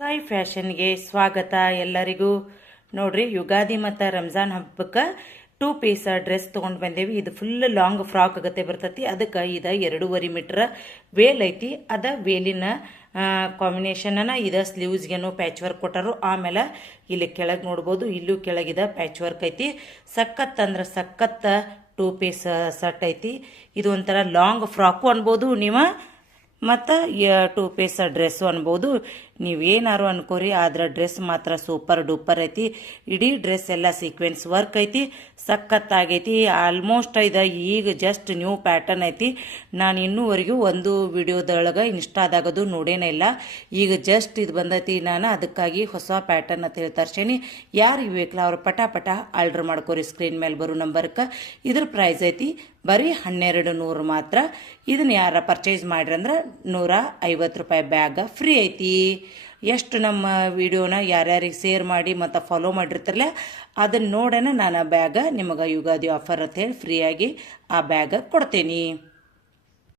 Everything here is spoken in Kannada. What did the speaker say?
ಸಾಯಿ ಫ್ಯಾಷನ್ಗೆ ಸ್ವಾಗತ ಎಲ್ಲರಿಗೂ. ನೋಡ್ರಿ, ಯುಗಾದಿ ಮತ್ತು ರಂಜಾನ್ ಹಬ್ಬಕ್ಕೆ 2 ಪೀಸ್ ಡ್ರೆಸ್ ತೊಗೊಂಡು ಬಂದೇವಿ. ಇದು ಫುಲ್ ಲಾಂಗ್ ಫ್ರಾಕ್ ಆಗತ್ತೆ ಬರ್ತೈತಿ. ಅದಕ್ಕೆ ಇದು 2.5 ಮೀಟರ್ ವೇಲ್ ಐತಿ. ಅದ ವೇಲಿನ ಕಾಂಬಿನೇಷನ್ನ ಇದು ಸ್ಲೀವ್ಸ್ಗೇನು ಪ್ಯಾಚ್ ವರ್ಕ್ ಕೊಟ್ಟರು. ಆಮೇಲೆ ಇಲ್ಲಿ ಕೆಳಗೆ ನೋಡ್ಬೋದು, ಇಲ್ಲೂ ಕೆಳಗಿದ ಪ್ಯಾಚ್ ವರ್ಕ್ ಐತಿ. ಸಖತ್ ಅಂದ್ರೆ ಸಖತ್ 2 ಪೀಸ್ ಸೆಟ್ ಐತಿ. ಇದು ಒಂಥರ ಲಾಂಗ್ ಫ್ರಾಕು ಅನ್ಬೋದು ನೀವು, ಮತ್ತು 2 ಪೀಸ್ ಡ್ರೆಸ್ಸು ಅನ್ಬೋದು. ನೀವೇನಾರು ಅನ್ಕೋರಿ, ಆದ್ರೆ ಡ್ರೆಸ್ ಮಾತ್ರ ಸೂಪರ್ ಡೂಪರ್ ಐತಿ. ಇಡೀ ಡ್ರೆಸ್ ಎಲ್ಲ ಸೀಕ್ವೆನ್ಸ್ ವರ್ಕ್ ಐತಿ, ಸಖತ್ತಾಗೈತಿ. ಆಲ್ಮೋಸ್ಟ್ ಈಗ ಜಸ್ಟ್ ನ್ಯೂ ಪ್ಯಾಟರ್ನ್ ಐತಿ. ನಾನು ಇನ್ನೂವರೆಗೂ ಒಂದು ವಿಡಿಯೋದೊಳಗೆ ಇನ್ಸ್ಟಾದಾಗದು ನೋಡೇನೇ ಇಲ್ಲ. ಈಗ ಜಸ್ಟ್ ಇದು ಬಂದೈತಿ. ನಾನು ಅದಕ್ಕಾಗಿ ಹೊಸ ಪ್ಯಾಟರ್ನ್ ಅಂತ ಹೇಳಿ ತರ್ಸೇನಿ. ಯಾರಿಗೆ ಬೇಕಲ್ಲ ಅವ್ರು ಪಟ ಆರ್ಡ್ರ್ ಮಾಡ್ಕೋರಿ. ಸ್ಕ್ರೀನ್ ಮೇಲೆ ಬರೋ ನಂಬರ್ಗೆ ಇದ್ರ ಪ್ರೈಸ್ ಐತಿ ಬರೀ 1200 ಮಾತ್ರ. ಇದನ್ನ ಯಾರ ಪರ್ಚೇಸ್ ಮಾಡ್ರಂದ್ರೆ 150 ರೂಪಾಯಿ ಬ್ಯಾಗ್ ಫ್ರೀ ಐತಿ. ಎಷ್ಟು ನಮ್ಮ ವಿಡಿಯೋನ ಯಾರ್ಯಾರಿಗೆ ಶೇರ್ ಮಾಡಿ ಮತ್ತು ಫಾಲೋ ಮಾಡಿರ್ತಾರಲ್ಲ, ಅದನ್ನ ನೋಡೋಣ ನಾನು ಬ್ಯಾಗ ನಿಮಗೆ ಯುಗಾದಿ ಆಫರ್ ಅಂತ ಹೇಳಿ ಫ್ರೀಯಾಗಿ ಆ ಬ್ಯಾಗ್ ಕೊಡ್ತೇನೆ.